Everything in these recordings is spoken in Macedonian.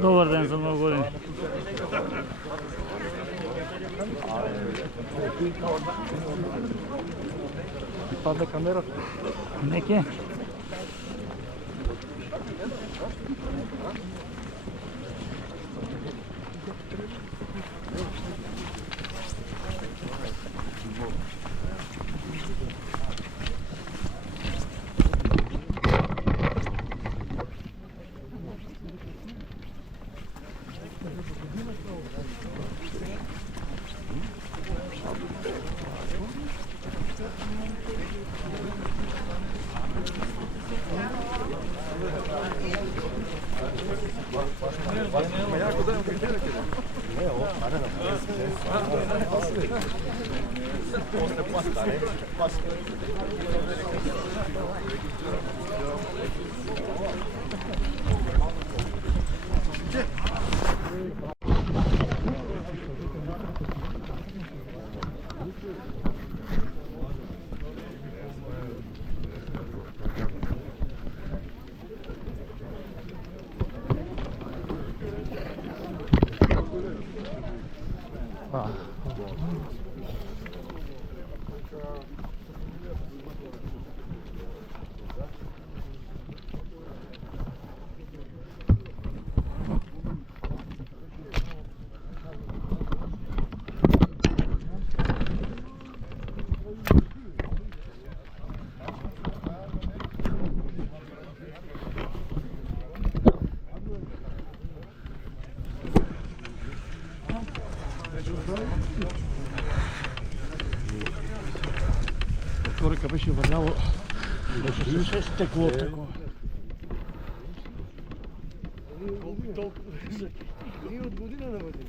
Добар ден за Нова година. Падна камерата. Неке. Корека беше върняло, беше се стекло такова. И от година на година.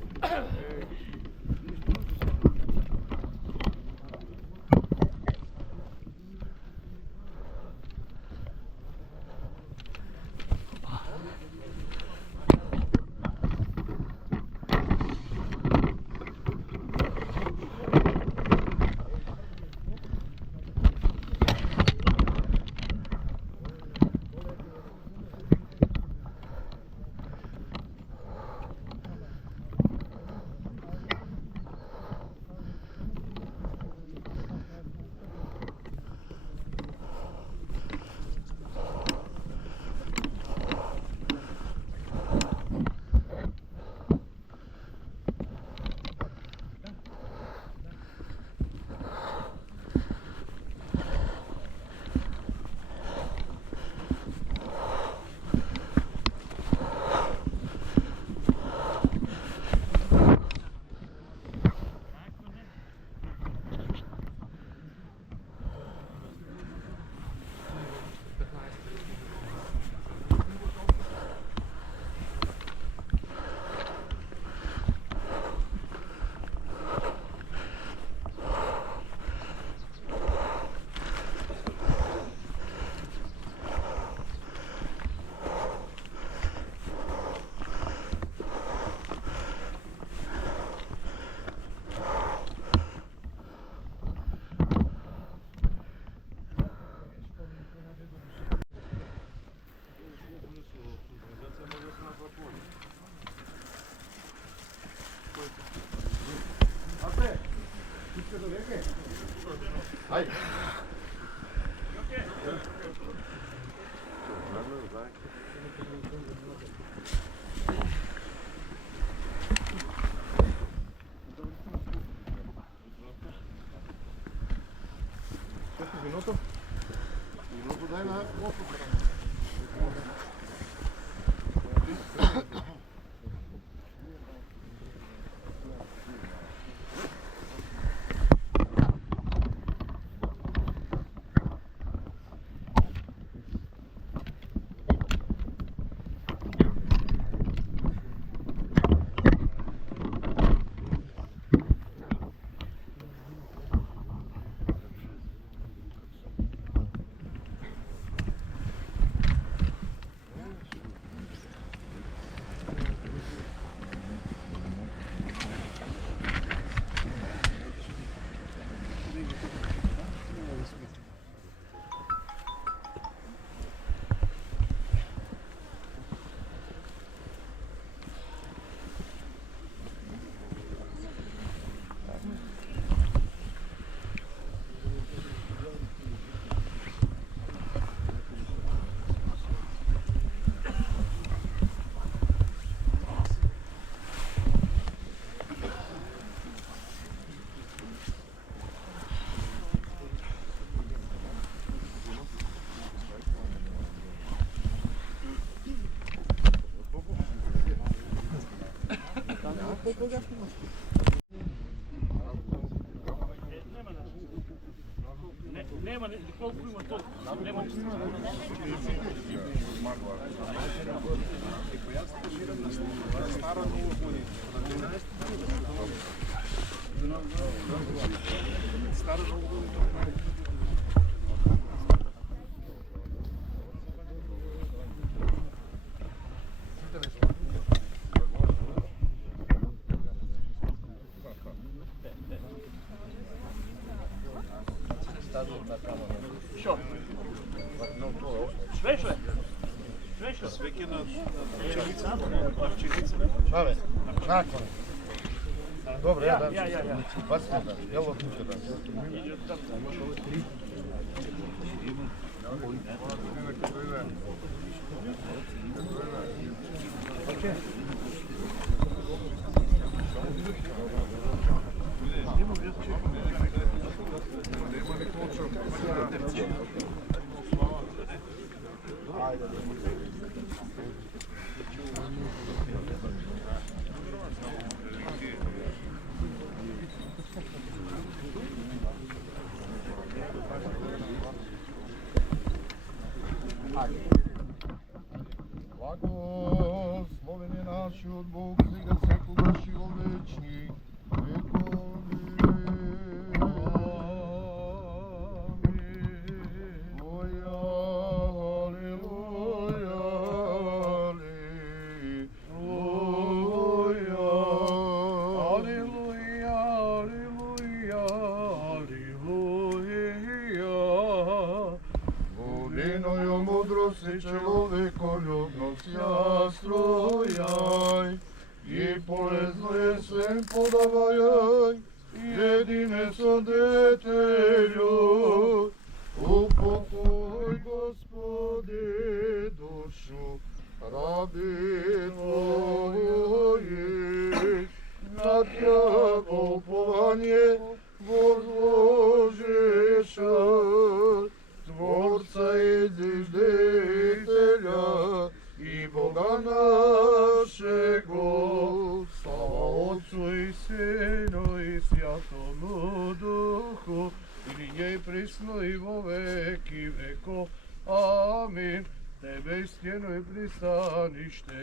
Виното дай на лопу. Нема, колку има толку. Нема. Що? Свеже? Свеже? Свеќе на пчелица. Абе, након. Добре, Ja, да. ja. Басно да. Јело тука да. Благословен е нашиот Бог, сега секогаш и во вечни векови. Човеколюбност ја стројај и полезно е свем подавајај, едине Свидетелю, упокој Господи душу раби Твојих, на Тјаго упованје возложеша, Творца и Зиждетеля и Бога нашего, слава Отцу и Сину и Святому Духу, и није присно и во веки веков. Амин. Тебе стјено и пристаниште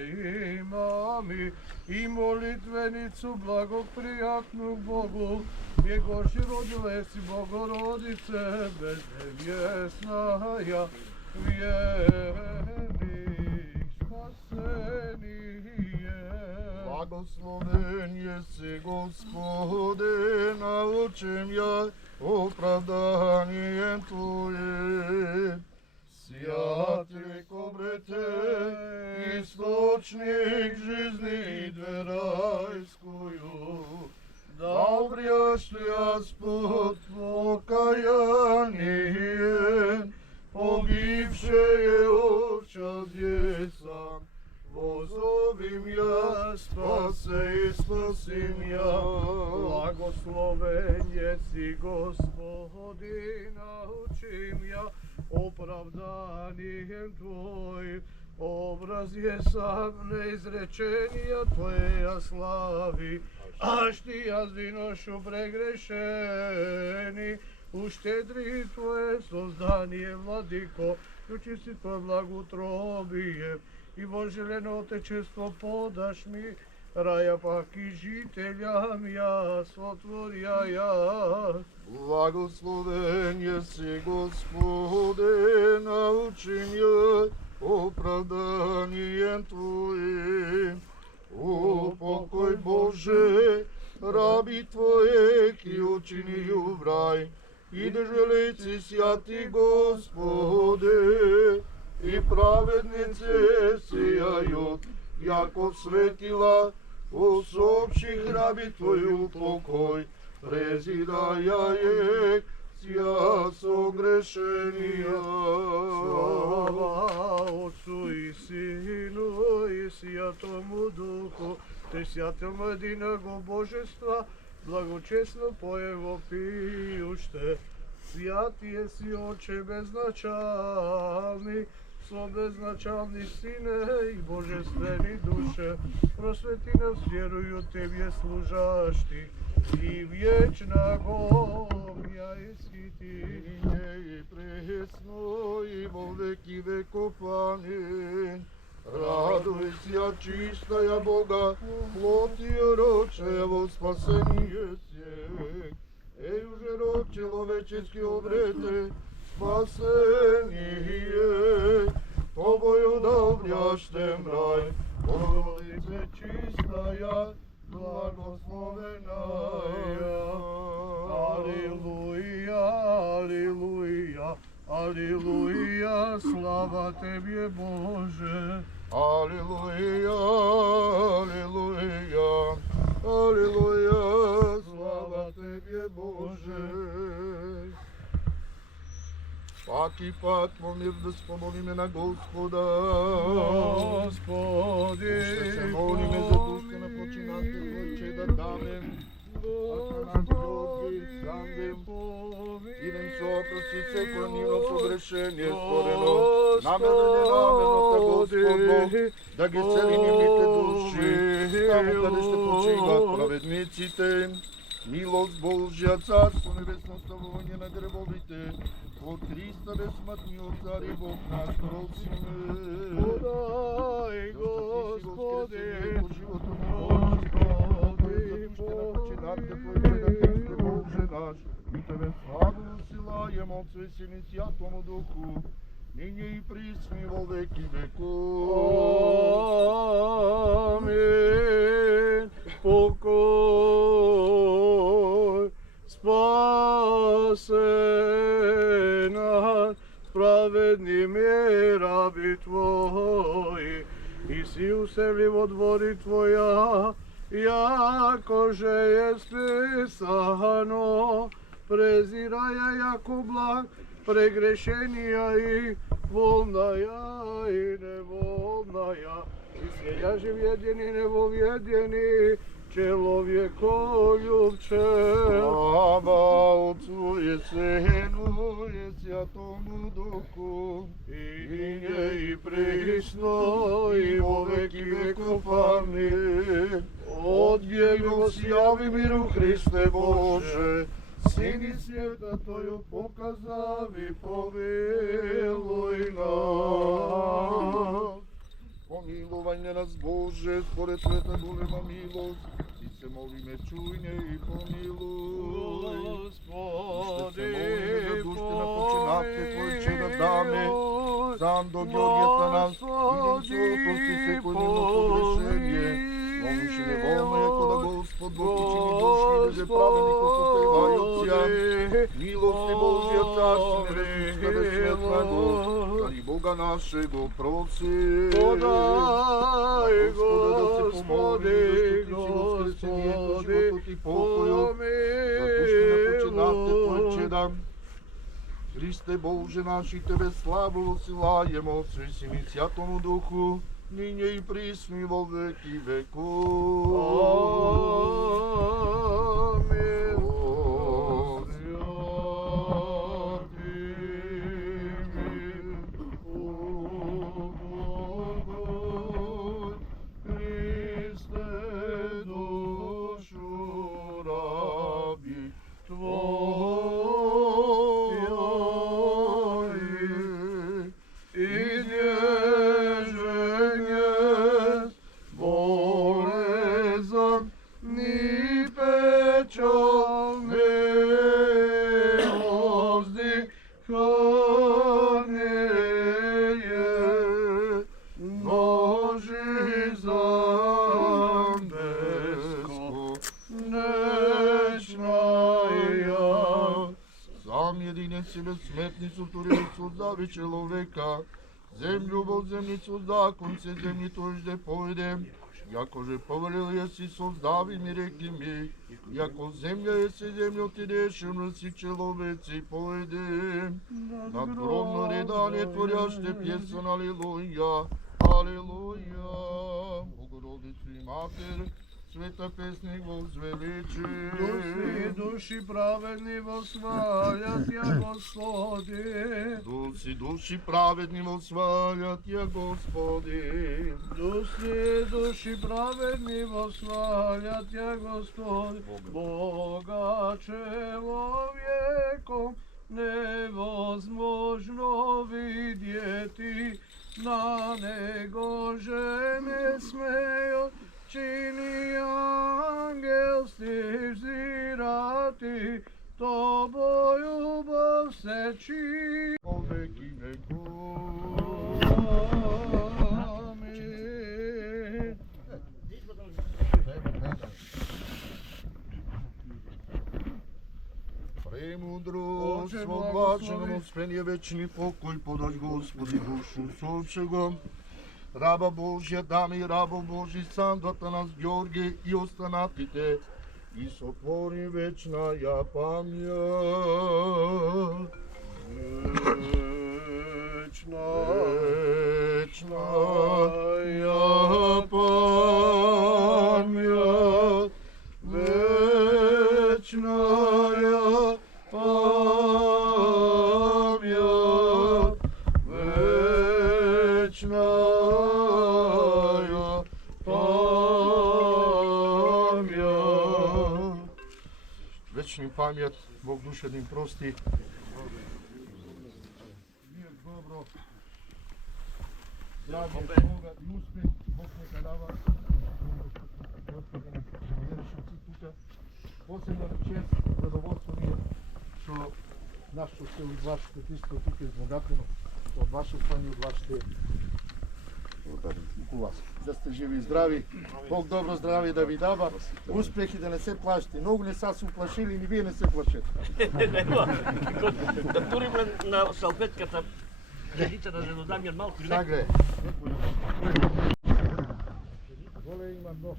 имами, и молитвеницу благог пријатну Богу, Јегоши родиле си Богородице, безневјеснаја, вјерник спасение. Благословен јеси Господе, научим ја оправданием Твојим. Свят реко брете, источник жизни и дверајскую, да обряш ли аз под покаяние, погибшее очадие сам, возовим я, спасе и спасим я. Благословен еси Господи, научим я оправданием Твоим, образ je sam neizrečenija Tvoja slavi, až Ti jazdinošu pregrešeni, uštedri Tvoje sozdanje, Vladiko, uči si Tvoje blagotrobije i voželjeno Otečestvo podaš mi, raja pak i žiteljam ja, sotvorja ja. Blagosloven jesi Gospode, naučim ja оправданием Твоим. Упокой Боже, раби Твое, ки учинiju в рай, и дожелeci святи Господе, и праведнице сияют, яко светила, усопших раби Твою упокой, президая ек, Ся согрешения. Слава Отцу и Сину и Святому Духу, Те святом единого Божества, благочестно по Его пиюще. Святие си Отче безначални, со безначални Сине и Божествени душе, просвети нас верую Тебе служащи, и вечна гомја исхити, и пресно, и во веки веков амин. Радуйся, чистая Бога, плоти роче во спасение сек. Ей уже род человеческий обрете, спасение, Тобою да обрящем рай, Богородице чистая, благословеная. Аллилуйя, аллилуйя, аллилуйя, слава Тебе, Боже. Аллилуйя, аллилуйя, аллилуйя, слава Тебе, Боже. Паки пак мир да спомолиме на Господа. Господи, ще се молиме за душа на починатите Твои, да даме Господи, идем со опрости секој нино согрешение створено, намерно и ненамерно, Господо, да ги цели нивните души, таму каде ще почиват праведниците. Милост Божја, Царство Небесно, ставување на гребовите, от Христа безсмъртниот цар и Бог наш просиме. Подай, Господи, Господи, Боже наш, и Тебе славу усилаем Отцу и Сину и Святому Духу, нині и присни во веки веков. Амин. Покой, спасе нас, справедними раби Твои, и си усели во двори Твоја, якоже е списано, презираја яко благ, прегрешенија и волнаја и неволнаја, и сега живедени невоведени, человеколюбче. Слава Отцу и Сину и Святому Духу, и нине и присно и во веки веков. Амин. Од Него сјави миру Христе Боже, Сини света Твоју показави, помилуј нас. Помилувај нас, Боже, според Твојата голема милост, и се молиме, чујне и помилуј. Господи, помилуј, сам до Георгијата нас, идем со опрости секој нино погрешение, молише неволно, яко да Господ Бог учини души, да праведни поступајуција, милости Божја, Царство Небесно, да светлаго, заради Бога нашего проси. Подай, Господи, Господи, спасението, животот и покојот, за душите на починатите појчедам. Христе Боже наши, Тебе славу восилаемо, Свесим и Святому Духу, ниње и присни во веки веков. Амин. Сметницу турил создави человека, землю во земницу закон се земни тожде појдем, јако же повелел јеси создави ми реки ми, јако земја јеси земја отидеше мрси человеци појдем, надгромно редание творяще пјесан, алелуја, алелуја, Богородицу и Матер, Света песник возвеличи. Души праведни восвалят ја Господи. Души праведни восвалят ја Господи. Души праведни восвалят ја Господи. Бога човеком невозможно видјети, на Него жене смејот, čini angelski zirati, Tobo ljubav se čini. Po veki vekov. Amin. Премудроство блаженому спрение вечни покой подаш Господи душу совшего. Раба Божја, даме и рабов Божи, Сандата нас Георги и останатите, и сотвори вечна ја памјат. Вечна ја памјат, вечна ја памјат, вечна вечни памјат, Бог душа да им прости. Вие добро, здравје, Бога и успех, Бог нека дава. Господи, нека помираш от тука. Посебна чест, задоволство ми е, што нашето село и вашето тисто тука е избогатено од ваше стanje, од вашите околу вас. Да сте живи и здрави. Бог добро здравие да ви дава. Успехи да не се плашите. Многу не са се уплашили, ни вие не се плашете. Да туриме на салфетката кредитата за Дамјан малку. Така е. Воле има нож.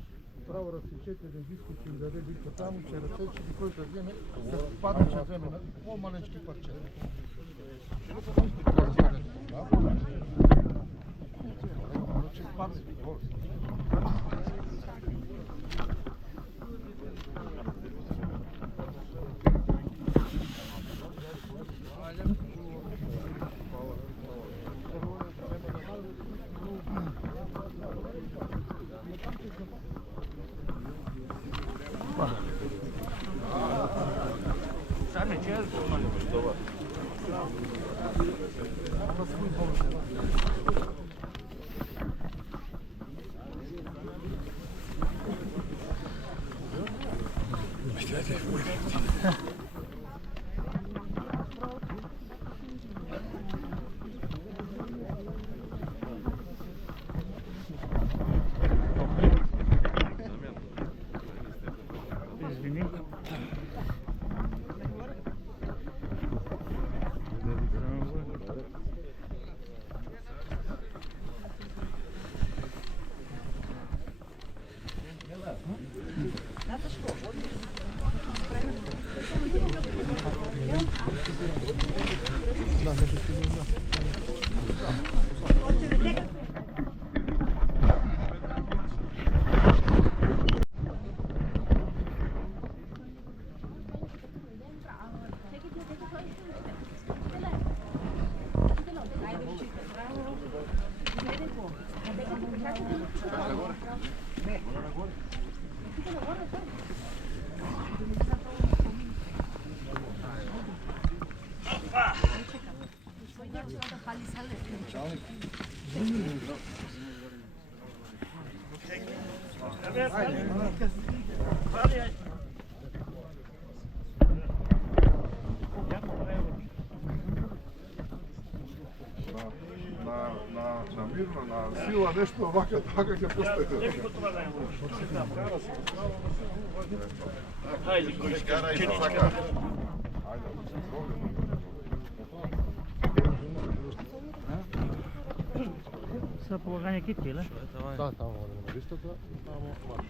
Право разсечете да дискутим да не бите таму, че разсече и кој да вземе, да падне че вземе на по-маленчки парчета. Саме чест, това. Извини. На мирно, на сила, нешто вака, така ќе постане. Хајде, кој Карај се сака. Са полагање китки, ле? Да, тамо на листата, тамо марш.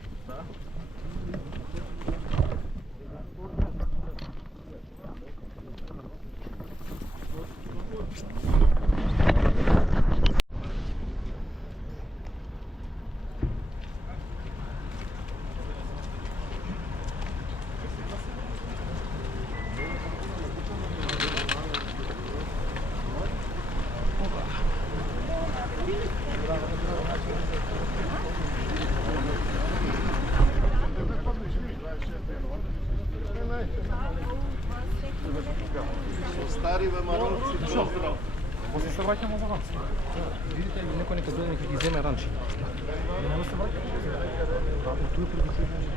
Стари бе маровци, поздрав. После се враќаме за ранци. Видите ли, некој нека дојде нека ги земе ранчи. Нема се враќаме. А од туј предишување.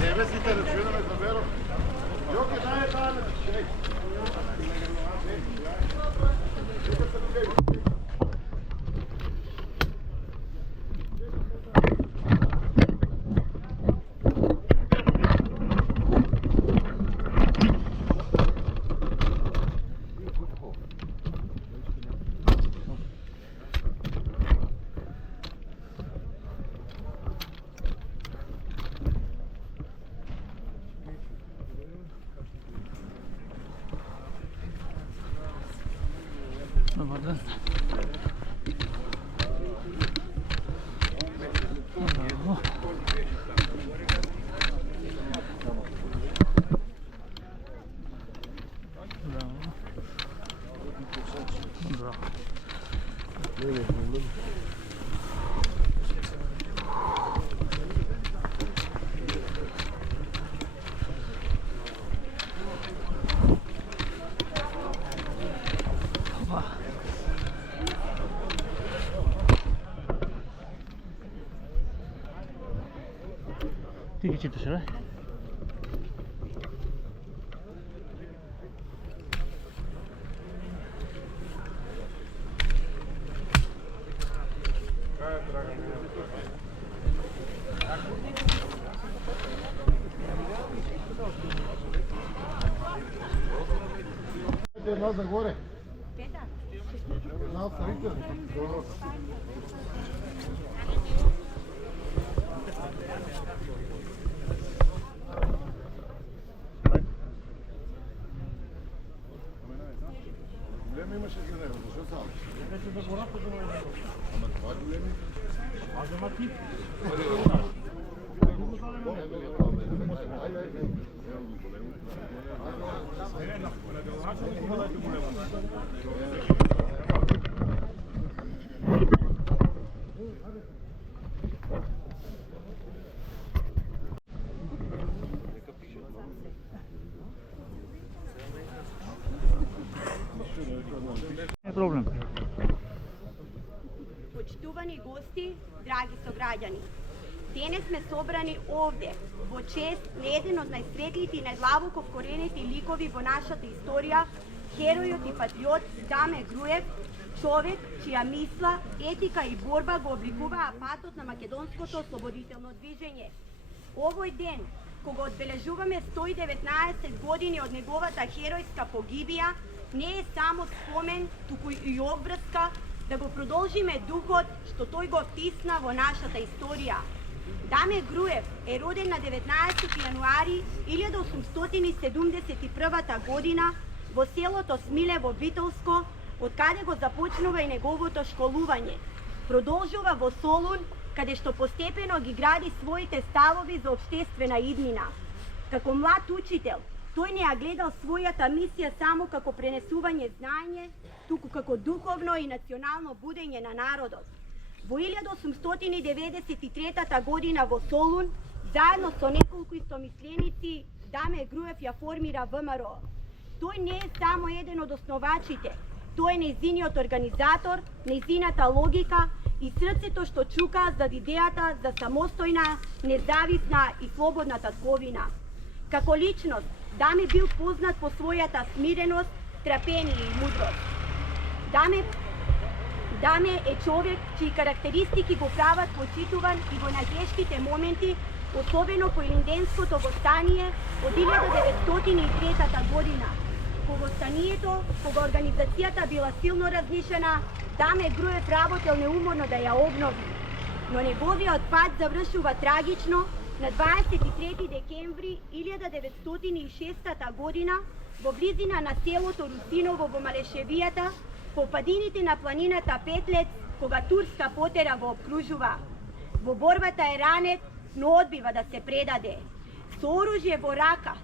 Тебе си те речуваме за веро. Јоки дај таме. Добар ден. Браво. Браво. Ти ги читаш, ле? Една за горе. Една царите. Големи имаше за него, защо само? Вече за гората го е. Ама това големи. А за мати? Не е проблем. Почитувани гости, драги сограѓани, денес сме собрани овде во чест на еден од најсветлите и најдлабоко вкоренети ликови во нашата историја, херојот и патриот Даме Груев, човек чија мисла, етика и борба го обликуваа патот на македонското ослободително движење. Овој ден, кога одбележуваме 119 години од неговата херојска погибија, не е само спомен, туку и обврска да го продолжиме духот што тој го втисна во нашата историја. Даме Груев е роден на 19 јануари 1871 година во селото Смилево Битолско, од каде го започнува и неговото школување. Продолжува во Солун, каде што постепено ги гради своите ставови за општествена иднина. Како млад учител, Тој не ја гледал својата мисија само како пренесување знање, туку како духовно и национално будење на народот. Во 1893 година во Солун, заедно со неколку истомисленици, Даме Груев ја формира ВМРО. Тој не е само еден од основачите, тој е нејзиниот организатор, нејзината логика и срцето што чука за идејата за самостојна, независна и слободна татковина. Како личност, Даме бил познат по својата смиреност, трпение и мудрост. Даме е човек чии карактеристики го прават почитуван и во најтешките моменти, особено по Илинденското востание од 1903 година. По востанието, кога организацијата била силно разнишена, Даме Груев работел неуморно да ја обнови. Но неговиот пат завршува трагично на 23 декември 1906 година во близина на селото Русиново во Малешевијата, по падините на планината Петлец, кога турска потера го обкружува. Во борбата е ранет, но одбива да се предаде. Со оружје во рака,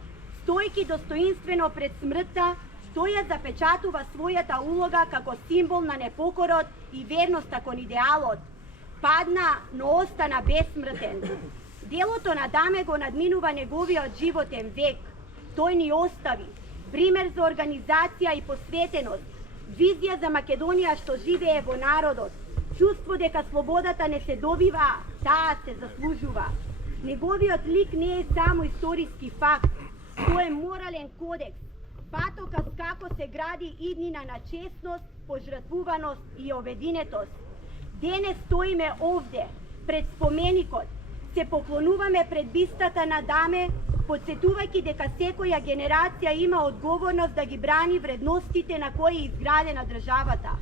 стојки достоинствено пред смртта, тој ја запечатува својата улога како символ на непокорот и верноста кон идеалот. Падна, но остана бесмртен. Делото на Даме го надминува неговиот животен век. Тој ни остави пример за организација и посветеност, визија за Македонија што живее во народот, чувство дека слободата не се добива, таа се заслужува. Неговиот лик не е само историски факт, тој е морален кодекс, патоказ како се гради иднина на честност, пожртвуваност и обединетост. Денес стоиме овде, пред споменикот, се поклонуваме пред бистата на Даме, подсетувајќи дека секоја генерација има одговорност да ги брани вредностите на кои е изградена државата.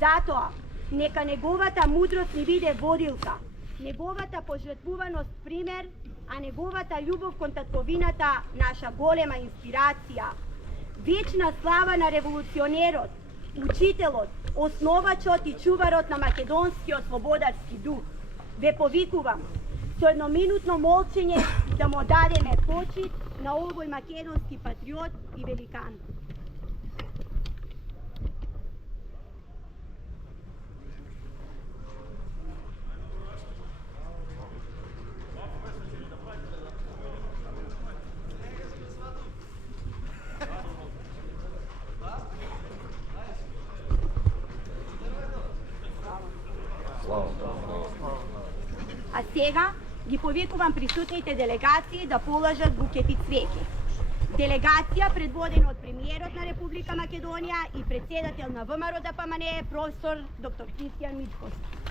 Затоа, нека неговата мудрост ни биде водилка, неговата пожртвуваност пример, а неговата љубов кон татковината наша голема инспирација. Вечна слава на револуционерот, учителот, основачот и чуварот на македонскиот слободарски дух. Ве повикувам со едноминутно молчење да му дадеме почит на овој македонски патриот и великан. А сега ги повикувам присутните делегации да положат букети цвеќе. Делегација предводена од премиерот на Република Македонија и председател на ВМРО ДПМНЕ професор доктор Христијан Мичковски.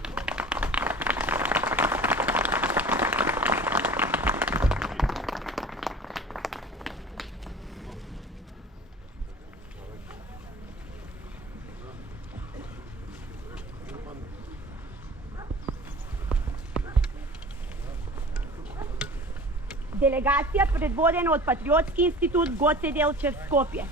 Делегација предводена од Патриотски институт Гоце Делчев Скопје.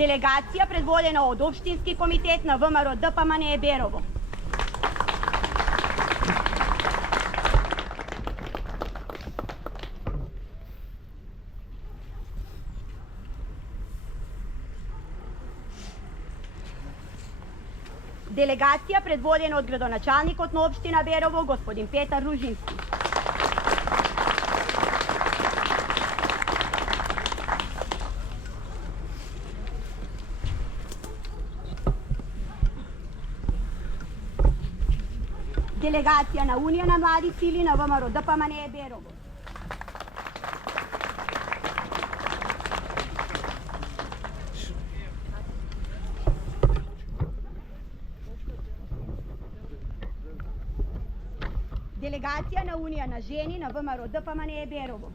Делегација предводена од Општински комитет на ВМРО ДПМНЕ Берово. Делегација предводена од градоначалникот на општина Берово, господин Петар Ружински. Делегација на Унија на млади сили на ВМРО ДПМНЕ Берово. Делегација на Унија на жени на ВМРО ДПМНЕ Берово.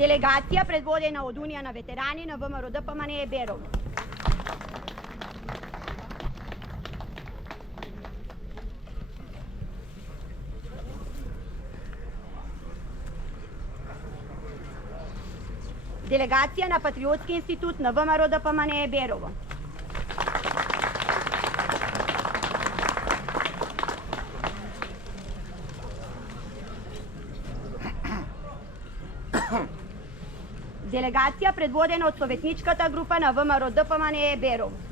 Делегација предводена од Унија на ветерани на ВМРО ДПМНЕ Берово. Делегација на Патриотски институт на ВМРО ДПМНЕ Берово. Делегација предводена од советничката група на ВМРО ДПМНЕ Берово.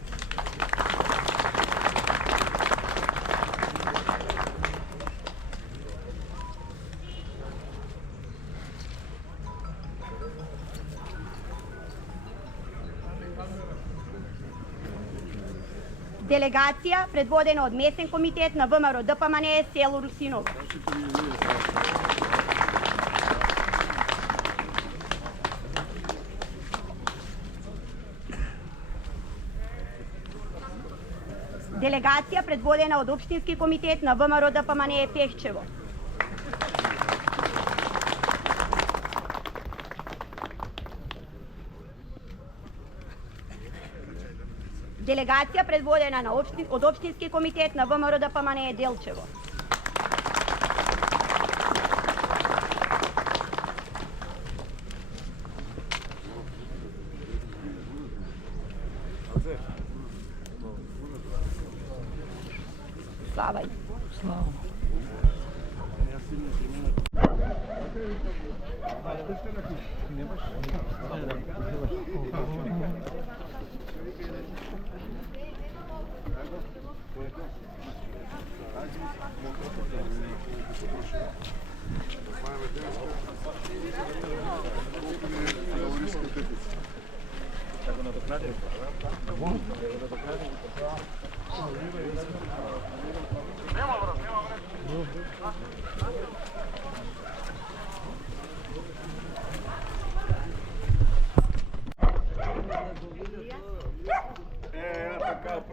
Делегација предводена од месен комитет на ВМРО ДПМНЕ село Русиново. Делегација предводена од општински комитет на ВМРО ДПМНЕ Пехчево. Делегација предводена од општински комитет на ВМРО ДПМНЕ Делчево. Слава.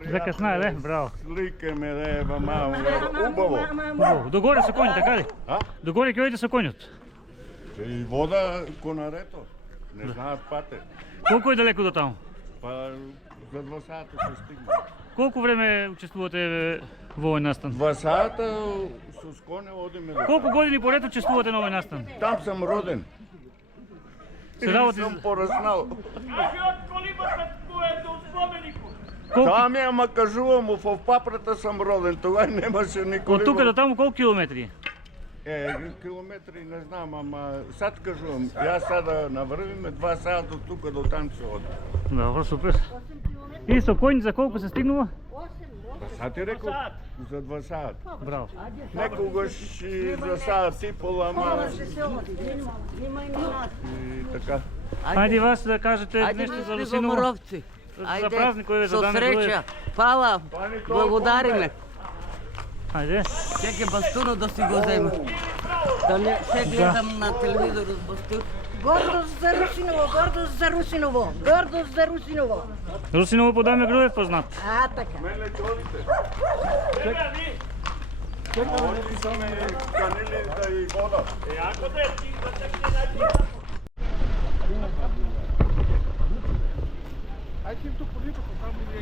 Закъсна, браво. Слика ме, мамо, убаво. Убаво. Догоре со конјот, така ли? А? Догоре ќе одите со конјот. И вода конарето. Не знаат пате. Колку е далеко до таму? Па за 2 сата се стигна. Колку време учествувате во овој настан? 2 сата со коне одиме. Колку години поред учествувате на овој настан? Там сам роден. Се работи... Сам пораснал. Кажи од колибата кој до споменикот. Там е, ама кажувам, во Папрата сам роден, тогава немаше никој. Од тука до таму колку километри? Километри не знам, ама сад кажувам, јас сада наврвиме 2 сата до тука до там се оди. Добро, супер. И со коњ за колку се стигнува? Сад ти рекол, за 2 сат. Браво. Некогаш и за сат и пол, ама... И така. Ајде вас да кажете нешто за Русиново. За празник кој е за со Дане среќа. Груев. Фала. Благодариме. Ајде. Чеке бастунот да си го земе. Да не се гледам на телевизорот бастун. Гордост за Русиново, гордост за Русиново, гордост за Русиново. Русиново по Даме Груев познат. А, така. Мене ќе одите. Оди са ме канили да и вода. Ако те ти да те Ajde tu politiku, tamo je